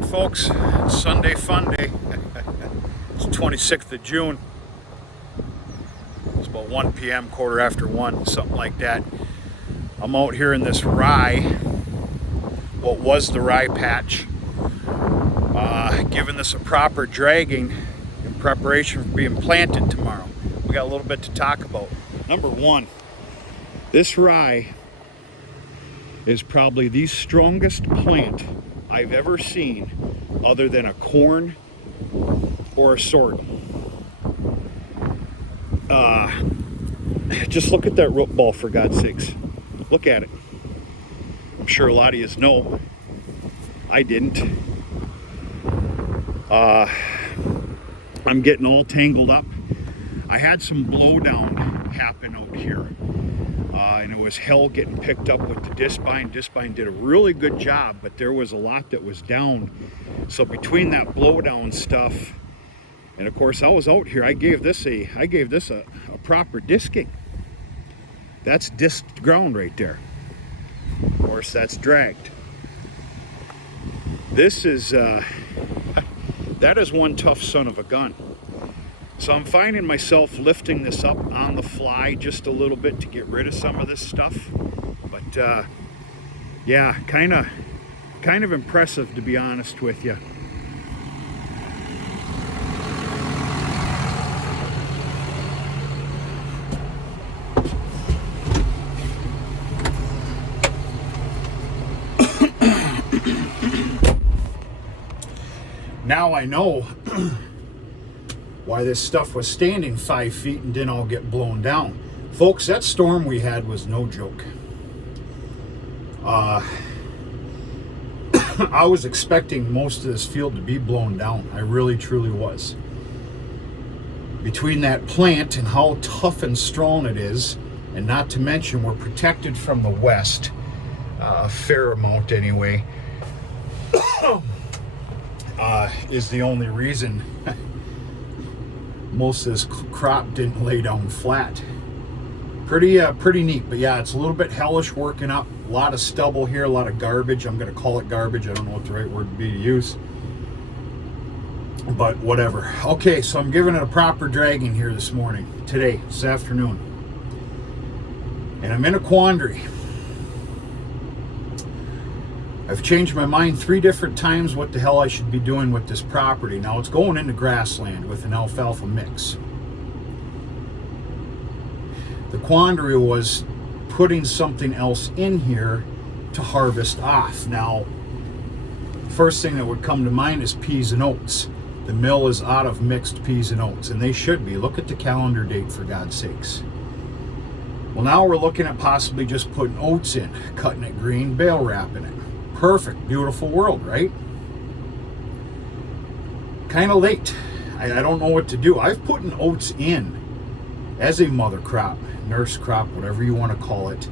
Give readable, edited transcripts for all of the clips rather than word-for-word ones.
right, folks, it's Sunday fun day. It's 26th of June. It's about 1 p.m., quarter after 1, something like that. I'm out here in this rye, what was the rye patch, giving this a proper dragging in preparation for being planted tomorrow. We got a little bit to talk about. Number one, this rye is probably the strongest plant I've ever seen other than a corn or a sorghum. Just look at that root ball, for God's sakes. Look at it. I'm sure a lot of you know. I didn't. I'm getting all tangled up. I had some blowdown happen out here. And it was hell getting picked up with the discbine. Discbine did a really good job, but there was a lot that was down. So between that blowdown stuff, and of course I was out here, I gave this a proper disking. That's disked ground right there. Of course, that's dragged. This is that is one tough son of a gun. So I'm finding myself lifting this up on the fly just a little bit to get rid of some of this stuff. But yeah, kind of impressive, to be honest with you. Now I know why this stuff was standing 5 feet and didn't all get blown down. Folks, that storm we had was no joke. I was expecting most of this field to be blown down. I really, truly was. Between that plant and how tough and strong it is, and not to mention we're protected from the west, a fair amount anyway, is the only reason most of this crop didn't lay down flat. Pretty neat. But yeah, it's a little bit hellish working up. A lot of stubble here, a lot of garbage. I'm going to call it garbage. I don't know what the right word would be to use, but whatever. Okay, so I'm giving it a proper dragging here this afternoon, and I'm in a quandary. I've changed my mind 3 different times what the hell I should be doing with this property. Now it's going into grassland with an alfalfa mix. The quandary was putting something else in here to harvest off. Now, first thing that would come to mind is peas and oats. The mill is out of mixed peas and oats, and they should be. Look at the calendar date, for God's sakes. Well, now we're looking at possibly just putting oats in, cutting it green, bale wrapping it. Perfect, beautiful world, right? Kind of late. I don't know what to do. I've put oats in as a mother crop, nurse crop, whatever you want to call it,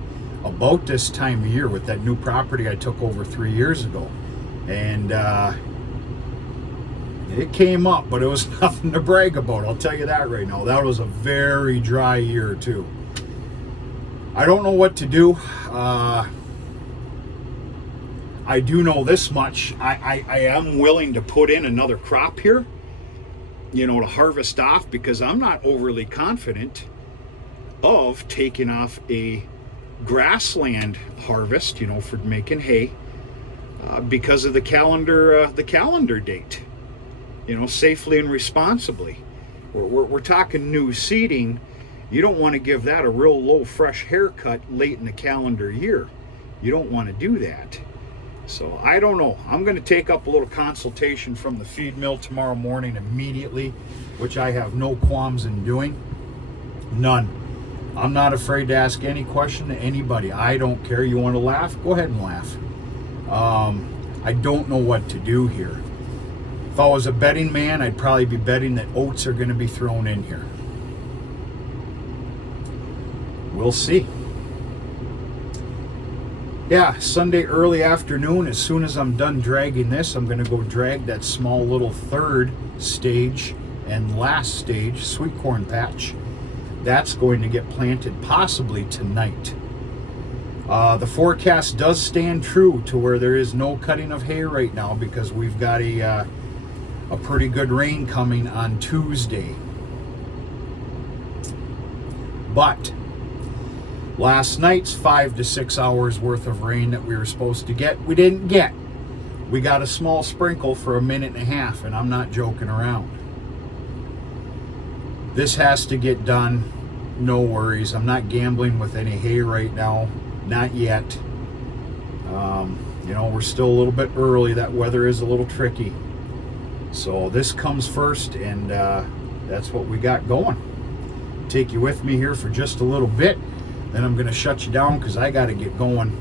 about this time of year with that new property I took over 3 years ago. And it came up, but it was nothing to brag about. I'll tell you that right now. That was a very dry year too. I don't know what to do. I do know this much. I am willing to put in another crop here, to harvest off, because I'm not overly confident of taking off a grassland harvest, for making hay, because of the calendar date, safely and responsibly. We're talking new seeding. You don't want to give that a real low fresh haircut late in the calendar year. You don't want to do that. So I don't know. I'm going to take up a little consultation from the feed mill tomorrow morning immediately, which I have no qualms in doing. None. I'm not afraid to ask any question to anybody. I don't care. You want to laugh? Go ahead and laugh. I don't know what to do here. If I was a betting man, I'd probably be betting that oats are going to be thrown in here. We'll see. Yeah, Sunday early afternoon, as soon as I'm done dragging this, I'm going to go drag that small little third stage and last stage sweet corn patch. That's going to get planted possibly tonight. The forecast does stand true to where there is no cutting of hay right now because we've got a pretty good rain coming on Tuesday. But last night's 5 to 6 hours worth of rain that we were supposed to get, we didn't get. We got a small sprinkle for a minute and a half, and I'm not joking around. This has to get done. No worries. I'm not gambling with any hay right now. Not yet. You know, we're still a little bit early. That weather is a little tricky. So this comes first, and that's what we got going. Take you with me here for just a little bit. Then I'm going to shut you down because I got to get going.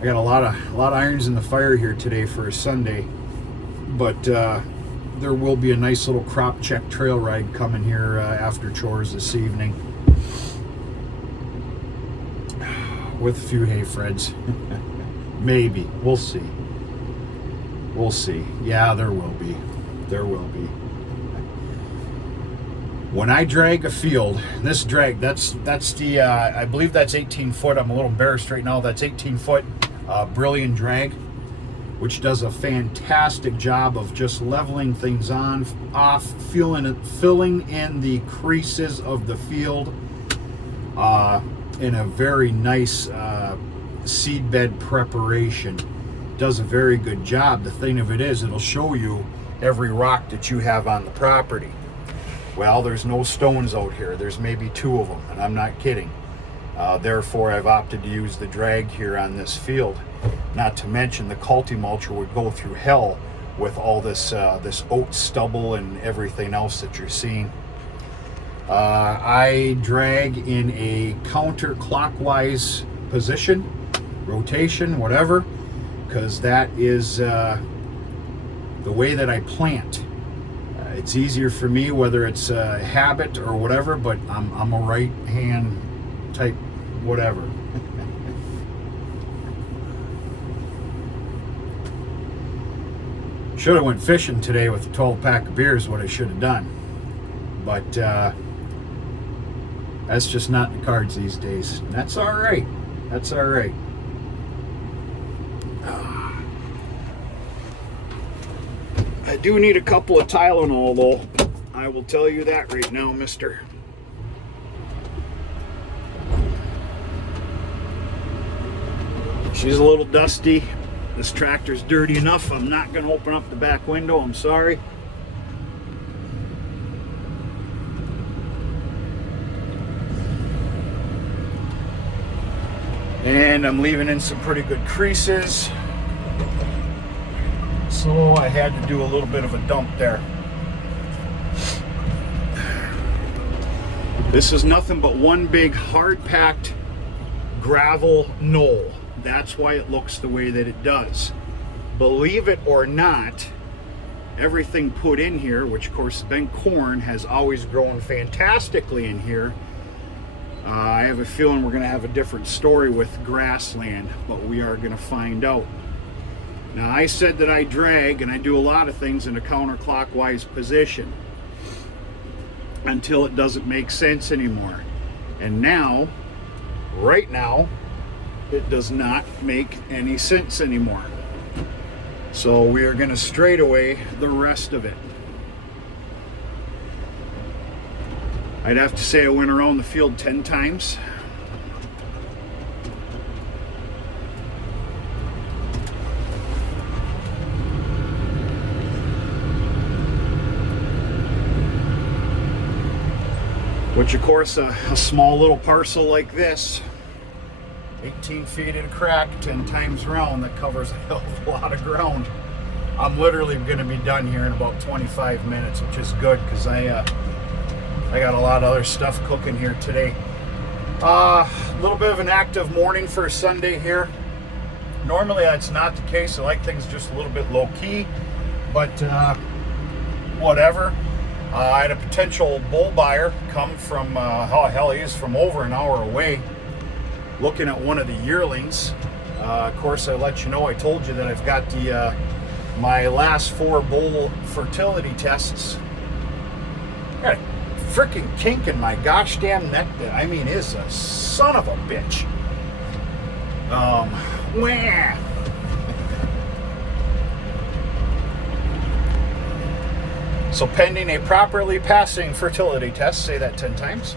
I got a lot of irons in the fire here today for a Sunday. But there will be a nice little crop check trail ride coming here after chores this evening. With a few hay freds. Maybe. We'll see. We'll see. Yeah, there will be. There will be. When I drag a field, this drag, that's the, I believe that's 18 foot. I'm a little embarrassed right now. That's 18 foot Brilliant drag, which does a fantastic job of just leveling things off, filling in the creases of the field in a very nice seed bed preparation. Does a very good job. The thing of it is, it'll show you every rock that you have on the property. Well, there's no stones out here. There's maybe 2 of them, and I'm not kidding. Therefore, I've opted to use the drag here on this field. Not to mention the culti-mulcher would go through hell with all this this oat stubble and everything else that you're seeing. I drag in a counterclockwise position, rotation, whatever, because that is the way that I plant. It's easier for me, whether it's a habit or whatever, but I'm a right hand type whatever. Should have went fishing today with a 12 pack of beers, what I should have done. But that's just not in the cards these days. That's all right. That's all right. I do need a couple of Tylenol, though. I will tell you that right now, mister. She's a little dusty. This tractor's dirty enough. I'm not going to open up the back window. I'm sorry. And I'm leaving in some pretty good creases. So I had to do a little bit of a dump there. This is nothing but one big hard-packed gravel knoll. That's why it looks the way that it does. Believe it or not, everything put in here, which of course has been corn, has always grown fantastically in here. I have a feeling we're going to have a different story with grassland, but we are going to find out. Now, I said that I drag and I do a lot of things in a counterclockwise position until it doesn't make sense anymore. And now, right now, it does not make any sense anymore. So we are going to straight away the rest of it. I'd have to say I went around the field 10 times. Which of course a small little parcel like this, 18 feet in crack, 10 times round, that covers a hell of a lot of ground. I'm literally going to be done here in about 25 minutes, which is good because I got a lot of other stuff cooking here today. A little bit of an active morning for a Sunday here. Normally that's not the case. I like things just a little bit low key, but whatever. I had a potential bull buyer come from, he is from over an hour away, looking at one of the yearlings. Of course, I let you know, I told you that I've got the my last 4 bull fertility tests. Got a freaking kink in my gosh damn neck that, I mean, is a son of a bitch. Wah. So pending a properly passing fertility test, say that 10 times.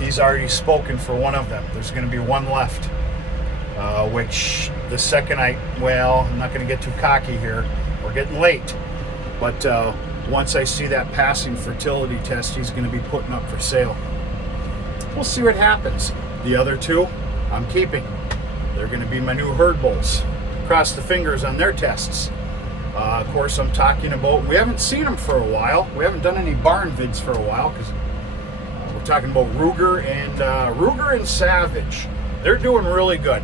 He's already spoken for one of them. There's going to be one left, which the second I'm not going to get too cocky here. We're getting late. But once I see that passing fertility test, he's going to be putting up for sale. We'll see what happens. The other two, I'm keeping. They're going to be my new herd bulls. Cross the fingers on their tests. Of course, I'm talking about, we haven't seen them for a while. We haven't done any barn vids for a while because we're talking about Ruger and Savage. They're doing really good.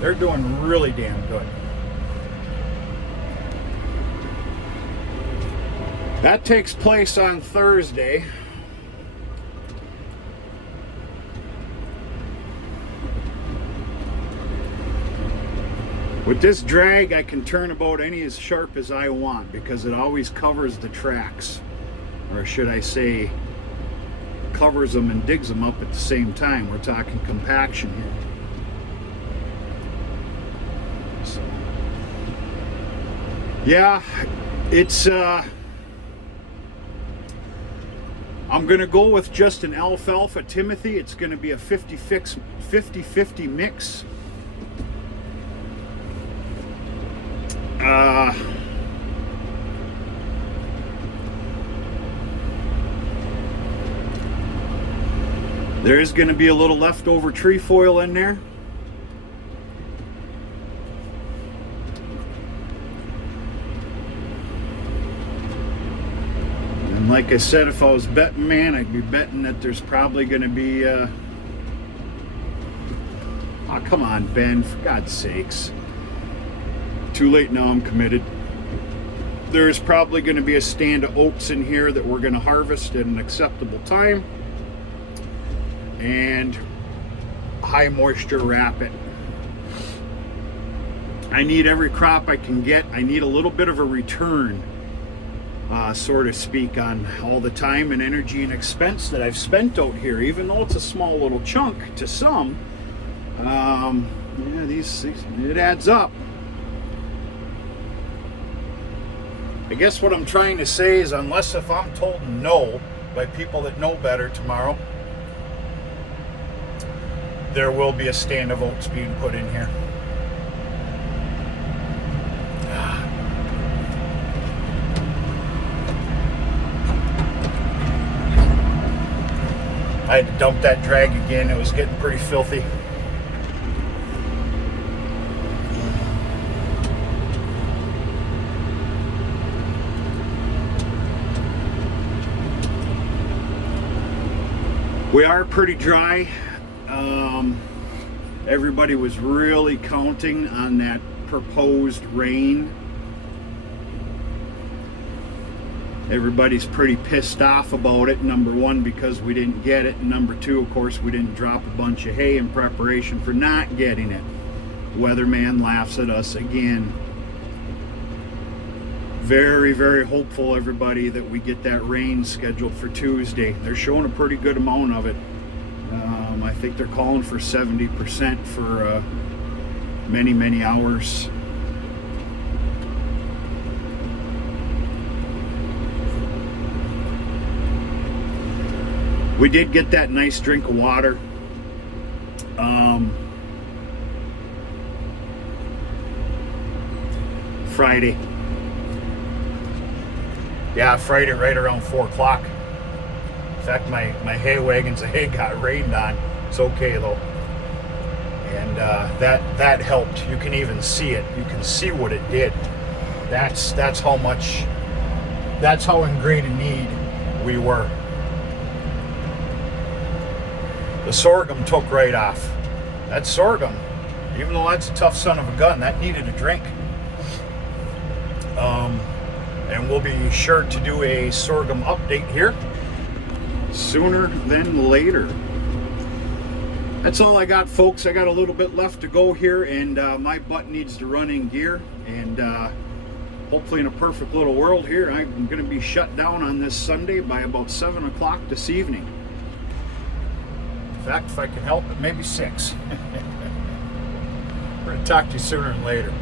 They're doing really damn good. That takes place on Thursday. With this drag, I can turn about any as sharp as I want because it always covers the tracks. Or should I say, covers them and digs them up at the same time. We're talking compaction here. So, yeah, it's, I'm going to go with just an alfalfa Timothy. It's going to be a 50-50 mix. There's going to be a little leftover trefoil in there. And like I said, if I was betting man, I'd be betting that there's probably going to be oh, come on, Ben, for God's sakes. Too late now, I'm committed. There's probably going to be a stand of oats in here that we're going to harvest at an acceptable time and high moisture wrap it. I need every crop I can get. I need a little bit of a return, so to speak, on all the time and energy and expense that I've spent out here, even though it's a small little chunk to some. Yeah, these it adds up. I guess what I'm trying to say is, unless if I'm told no by people that know better tomorrow, there will be a stand of oats being put in here. I had to dump that drag again. It was getting pretty filthy. We are pretty dry. Everybody was really counting on that proposed rain. Everybody's pretty pissed off about it. Number one, because we didn't get it. And number two, of course, we didn't drop a bunch of hay in preparation for not getting it. Weatherman laughs at us again. Very, very hopeful, everybody, that we get that rain scheduled for Tuesday. They're showing a pretty good amount of it. I think they're calling for 70% for many, many hours. We did get that nice drink of water. Friday. Yeah, Friday right around 4 o'clock. In fact, my hay wagon's hay got rained on. It's okay though. And that helped. You can even see it. You can see what it did. That's how much, that's how in great a need we were. The sorghum took right off. That sorghum, even though that's a tough son of a gun, that needed a drink. And we'll be sure to do a sorghum update here sooner than later. That's all I got, folks. I got a little bit left to go here, and my butt needs to run in gear. And hopefully in a perfect little world here, I'm going to be shut down on this Sunday by about 7 o'clock this evening. In fact, if I can help it, maybe 6. We're going to talk to you sooner than later.